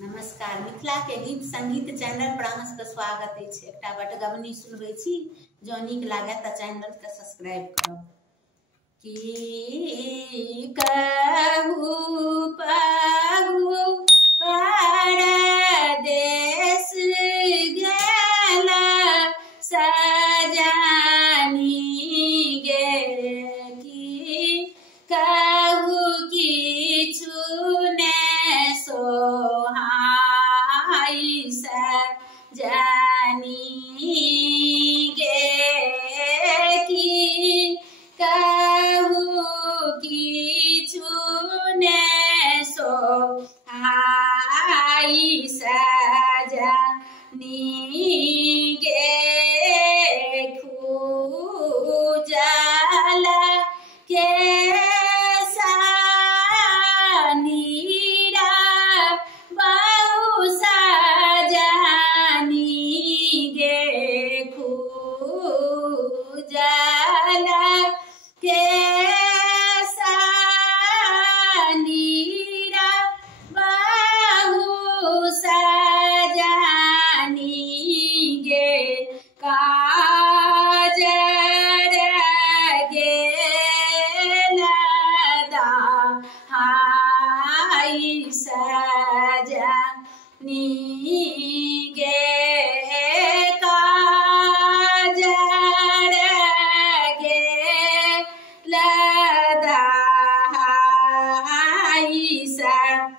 नमस्कार। मिथिला के गीत संगीत चैनल पर अहाँके स्वागत अछि। एकटा बटगबनी सुनबै छी, जँ नीक लागत तऽ चैनल के सब्सक्राइब करब। की कहू पगु परदेस गेला सजनी गे, की कहू किछु ने सोहाई सजनी गे, की कहू किछु ने सोहाई सजनी गे, खूजल के सानीरा बहु सजनी गे, खूजल के सानीरा बहु सजनी गे, काजर गेला दाहाई सजनी गे, काजर गेला दाहाई सजनी